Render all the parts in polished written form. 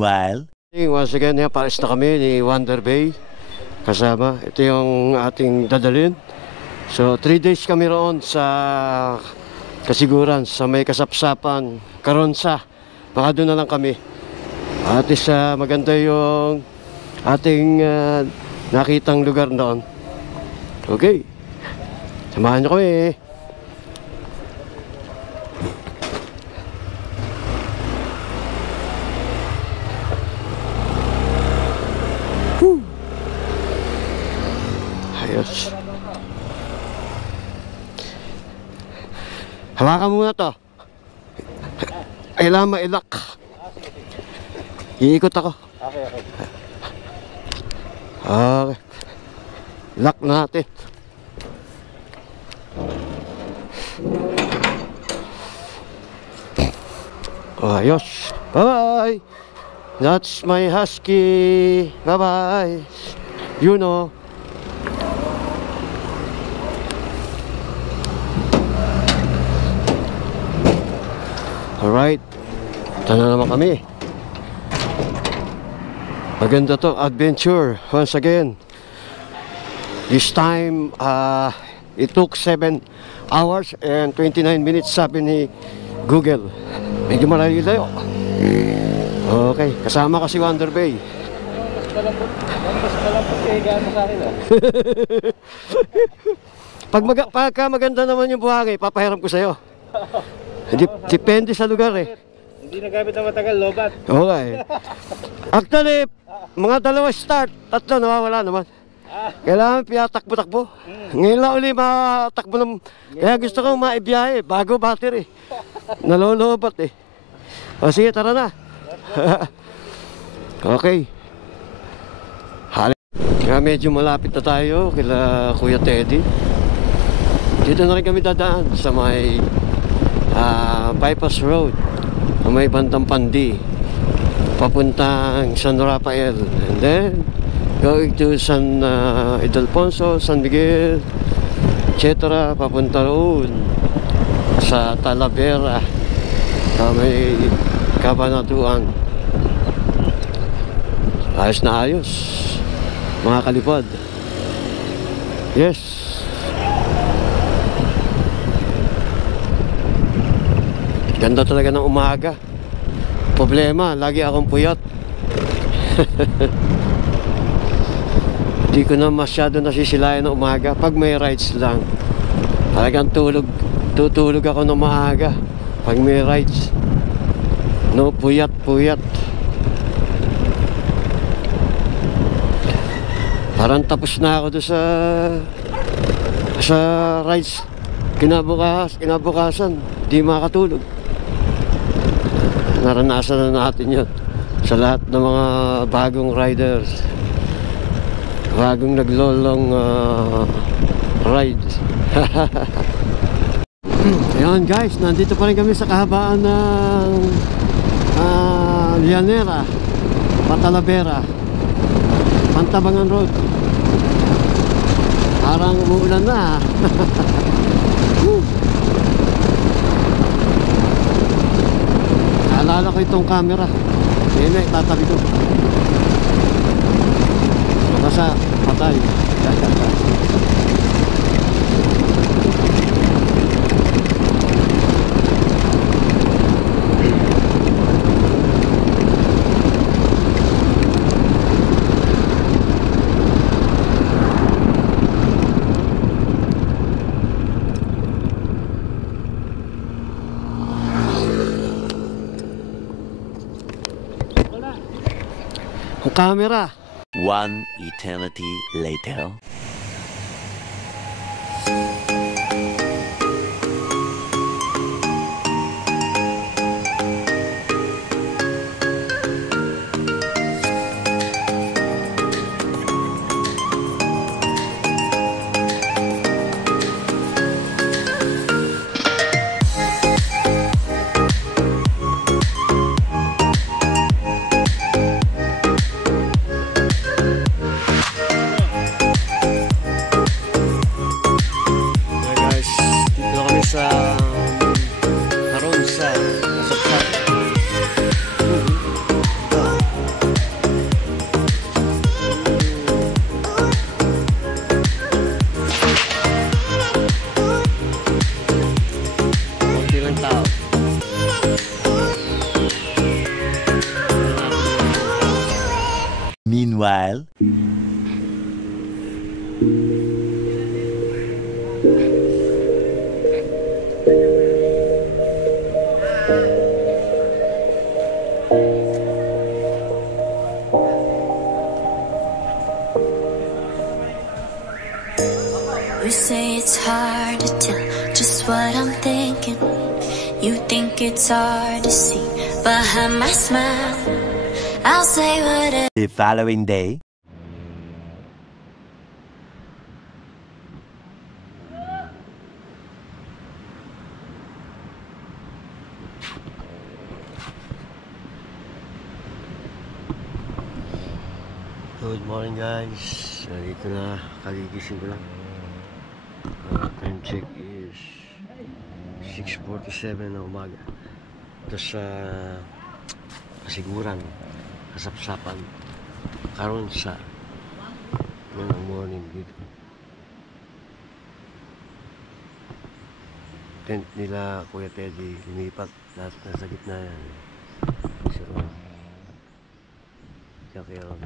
Meanwhile, once again, pares na kami ni Wonder Bay. Kasama, ito yung ating dadalhin. So 3 days kami roon sa Kasiguran, sa may Kasapsapan, Karonsa. Baka doon na lang kami. At isa maganda yung ating nakitang lugar doon. Okay, samahan nyo kami. Ayos. Hawakan muna to. Kailangan mailak. Iikot ako. Okay. Okay. Lock natin. Ayos. Bye-bye. That's my husky. Bye-bye. You know. Alright. Ito na naman kami. Maganda to, adventure once again. This time it took 7 hours and 29 minutes, sabi ni Google. Medyo malayo. Okay, kasama kasi Wonder Bay. Mas malapot kayo gano'n sa akin Pagka maganda naman yung buhangin, papahiram ko sa'yo. Depende sa lugar eh. Hindi nagamit na matagal, lobat. Okay. Actually, mga 2 start, 3 nawawala naman. Kailangan piyatakbo-takbo. Ngayon lang ulit matakbo ng... Kaya gusto kong maibiyahe bago battery. Nalolobat eh. O sige, tara na. Okay. Kaya medyo malapit na tayo kila Kuya Teddy. Dito na rin kami dadaan sa may bypass road, may bandang Pandi papuntang San Rafael, and then going to San Ildefonso, San Miguel, etc. papunta roon sa Talavera sa may Cabanatuan. Ayos na ayos mga kalipad. Yes. Ganda talaga ng umaga. Problema, lagi akong puyat. Hindi ko na masyado nasisilayan ng umaga. Pag may rides lang, talagang tutulog ako ng maaga. Pag may rides, no, puyat. Parang tapos na ako doon sa rides. Kinabukasan, di makatulog. Naranasan na natin yun sa lahat ng mga bagong riders, bagong naglolong rides. Ayan guys, nandito pa rin kami sa kahabaan ng Llanera, Talavera, Pantabangan Road. Parang umuulan na. Naalala ko itong camera. Yan na, itatabi ko. Basta patay. Ang camera. One eternity later. You say it's hard to tell just what I'm thinking. You think it's hard to see behind my smile. I'll say whatever. The following day. Good morning guys. Dito na, kagigising ko lang. Time check is 6:47 na umaga. Ito sa kasiguran, kasapsapan. Karon sa morning dito. Tent nila Kuya Teddy, lumipat. Lahat nasa gitna yan. Si Ron. Kaya Ron.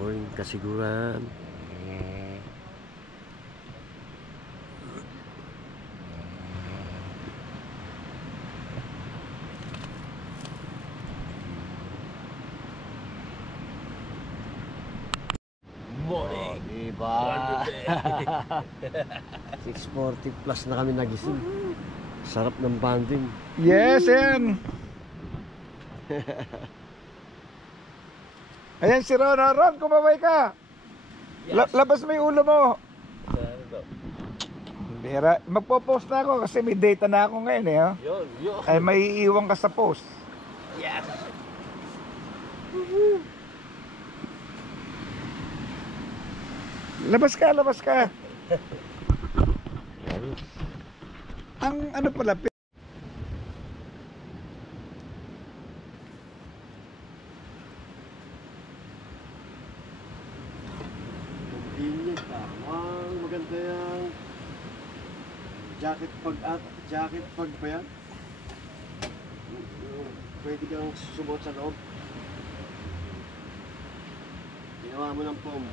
Morning kasiguran. Morning. Diba? 6:40 plus na kami nagising. Sarap ng banding. Yes, yan. Ayan si Ron. Ron, kumabay ka. Labas mo yung ulo mo. Bira. Magpo-post na ako kasi may data na ako ngayon eh. Oh. Yun. Ay may iiwan ka sa post. Yes. Labas ka. Ang ano pala, Init maganda yan. Jacket pag ba yan? Pwede kang susubot sa loob. Ginawa mo ng foam.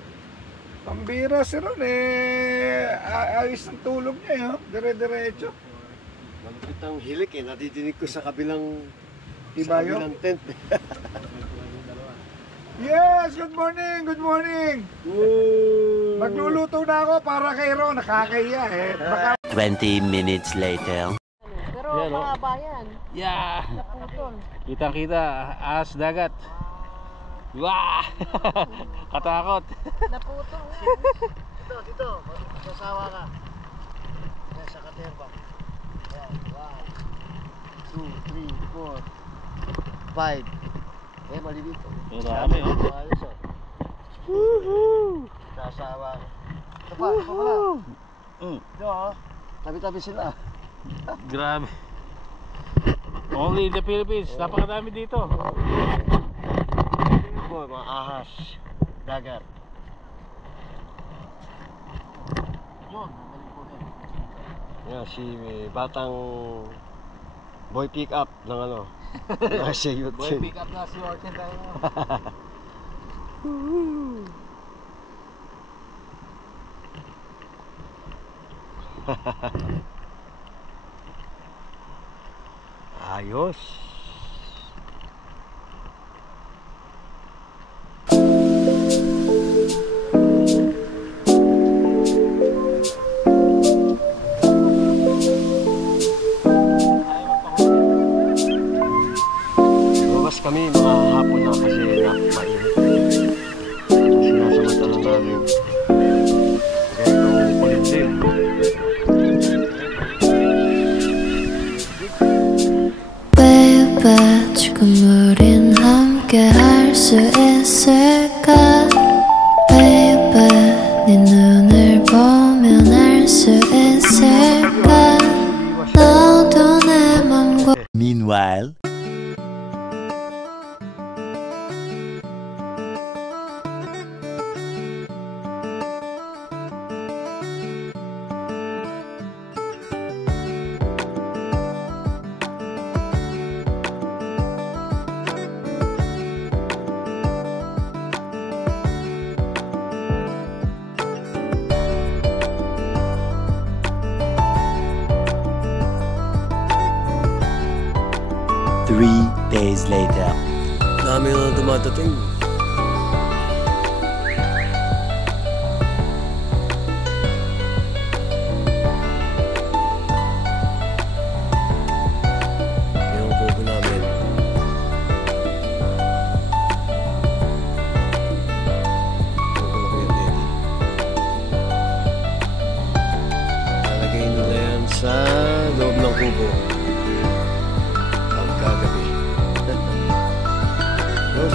pambira si Ron eh. Ayos ng tulog niya eh. Dire-diretso. Malupit ang hilik eh. Nadidinig ko sa kabilang Ibayo? Sa kabilang tent. Yes, good morning. Magluluto na ako para kay Ron. Nakakahiya eh. Baka 20 minutes later. Pero mahaba yan. Yeah! Naputol. Kitang-kita, ahas dagat. Wah! Katakot. Naputol. Dito. Sasawa ka. Yan, sa katerba. Yan, 1, 2, 3, 4, 5. Eh, mali dito. Marami, oh. Ayos, oh. Woohoo! Sasawa ka. Ito pa pala. Ito, oh. Tabi-tabi sila. Grabe. Only in the Philippines. Napakadami dito. Boy, mga ahas. Dagat. Yun, magaling po din. Yan, si batang boy pick up ng ano. Nasa youth. boy, pick up na si Orton tayo. Ayos. Lumabas kami mga hapon na kasi mainit. Sinasamantala namin. Kaya itong kulit din. Baby, 지금 우린 함께 할 수 있을까? Baby, 네 눈을 보면 알 수 있을까? 너도 내 맘과 Meanwhile, later. Dami na dumadating. Yung pupo namin. Pupo na Kuya Teddy. Lalagay nila yan sa loob ng kubo. Pagkagabi. Yes.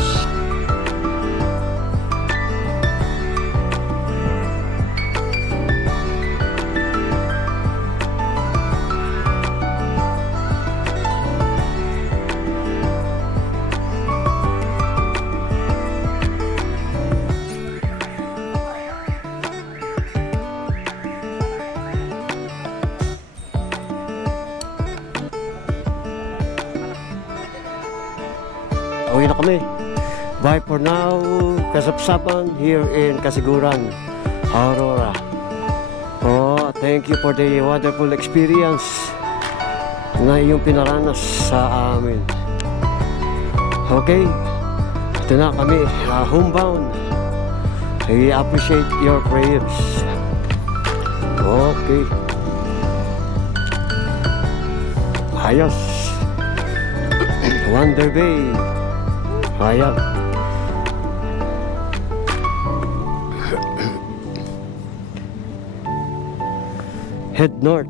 Uwi na kami. Bye for now. Kasapsapan here in Kasiguran, Aurora. Oh, thank you for the wonderful experience na iyong pinaranas sa amin. Okay. Ito na kami, homebound. I appreciate your prayers. Okay. Ayos. Wonder Bay. Ayan. Head north.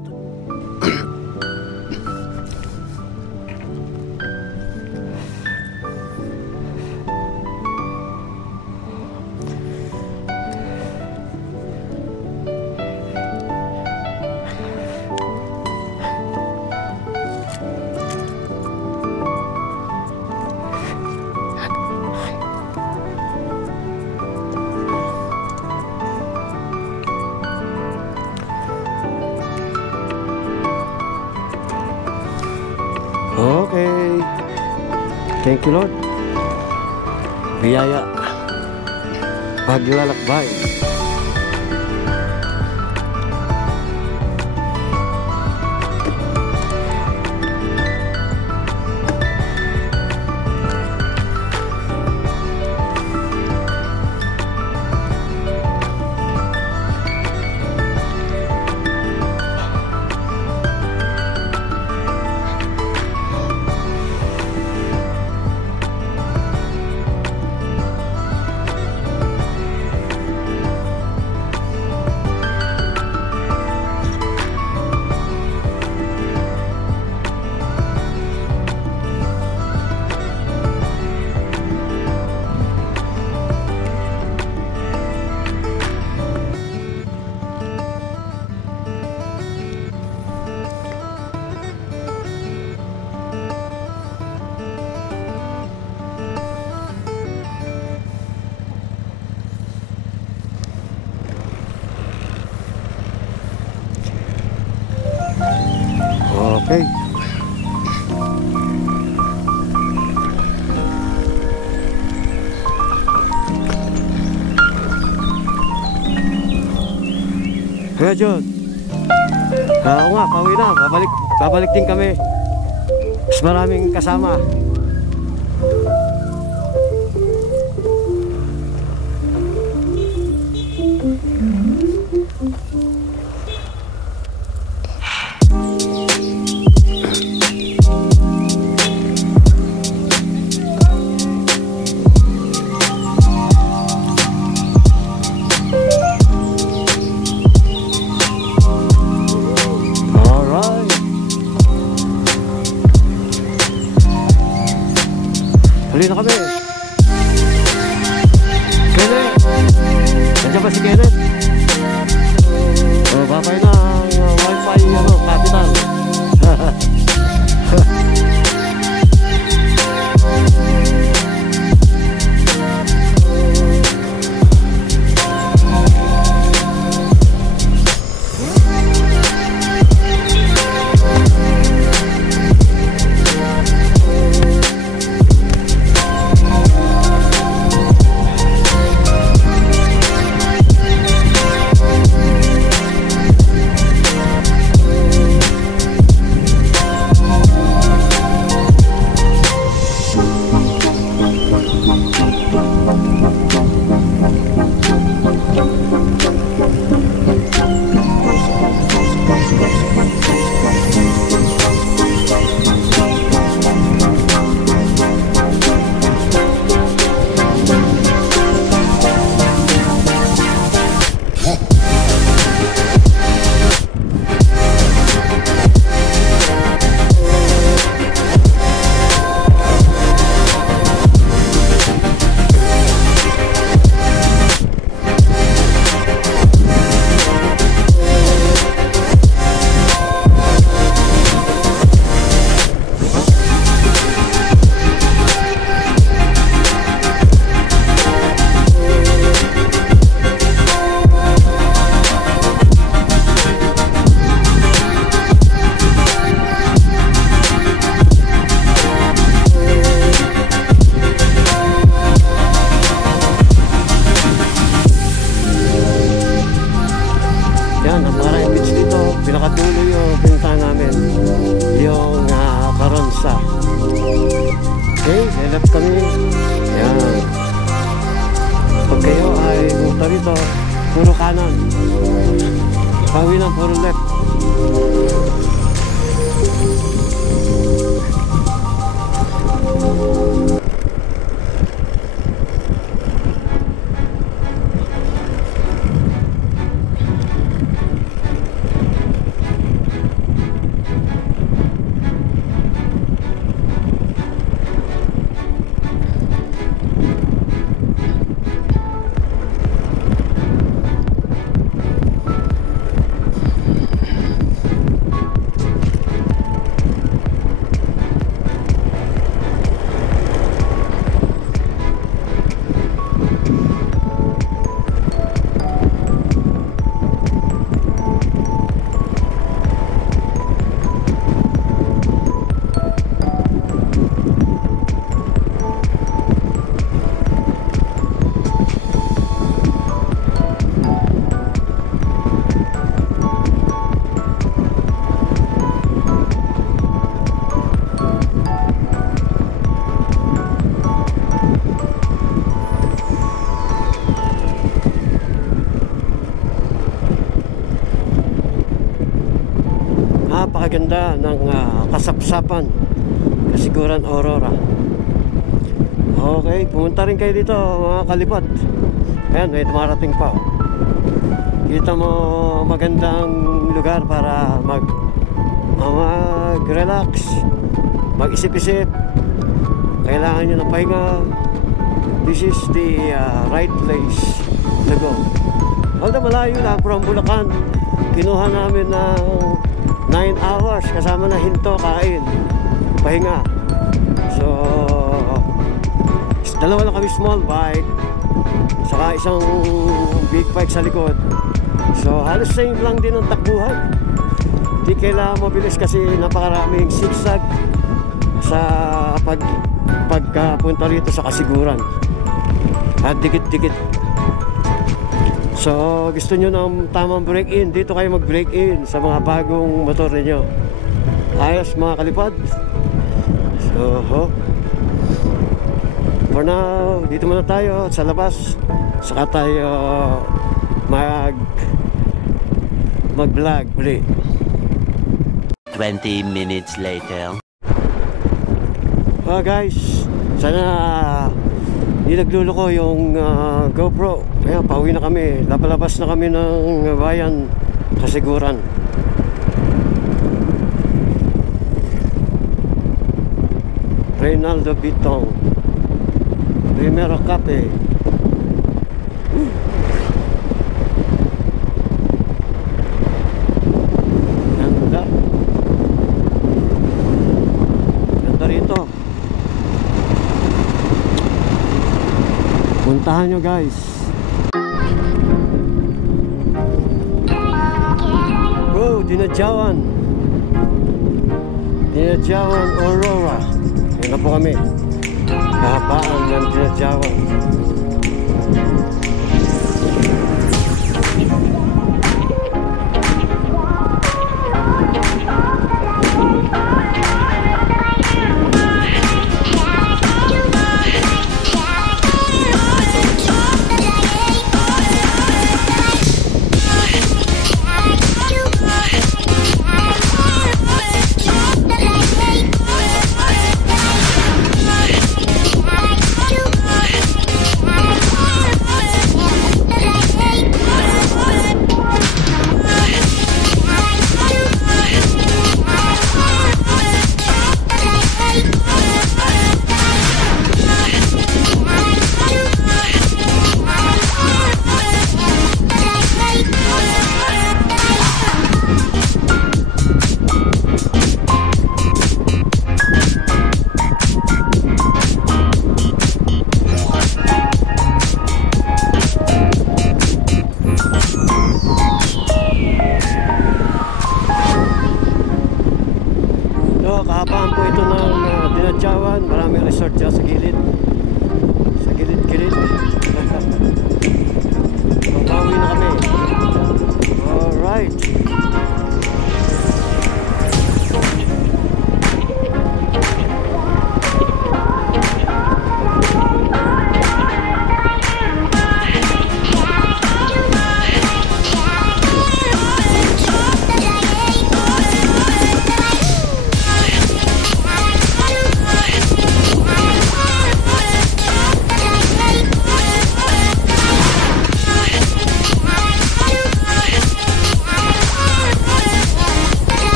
Okay. Thank you, Lord. Biyaya. Paglalakbay. Okay. Kaya John, oo nga, pauwi na. Babalik din kami. Mas maraming kasama. Huli na kami. Kenneth! Nandiyan ba si Kenneth? Oh, babay na ang wifi capital. Pinakatuloy yung pinta namin, yung Karonsa. Okay, lelap kami. Yan. Pag kayo ay punta rito, puro kanan. Pawi lang, puro left. Napakaganda ng kasapsapan, Kasiguran, Aurora. Okay, pumunta rin kayo dito mga kalipad. Ayan, may dumarating pa. Kita mo magandang lugar para mag-relax, mag-isip-isip. Kailangan nyo ng pahinga. This is the right place to go. Although malayo lang from Bulacan, kinuha namin ng 9 hours kasama na hinto, kain, pahinga. So dalawa lang kami small bike, saka isang big bike sa likod. So halos same lang din ang takbuhan. Hindi kailangan mabilis kasi napakaraming zigzag sa pagpunta rito sa Kasiguran at dikit-dikit. So gusto nyo ng tamang break-in, dito kayo mag-break-in sa mga bagong motor ninyo. Ayos mga kalipad. So for now, dito muna tayo sa labas. Saka tayo mag-vlog ulit. 20 minutes later. Guys, sana hindi nagluloko yung GoPro. Kaya pauwi na kami, lapalabas na kami ng bayan Kasiguran. Reynaldo Bitong, Primero Cafe. Ganda. Ganda rito. Puntahan nyo guys. Bro, Dinadjawan Aurora. Yan na po kami. Kahabaan ng Dinadjawan.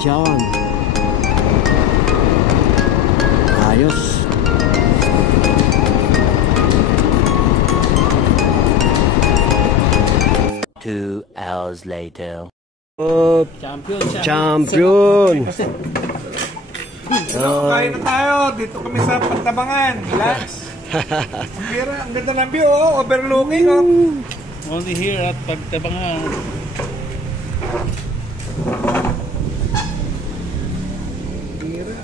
John. Ayos. 2 hours later. Oh, champion. Kain na tayo. Dito kami sa Pantabangan. Relax. Mira, ang ganda ng view. Oh. Overlooking. Oh. Only here at Pagtabangan. Mira.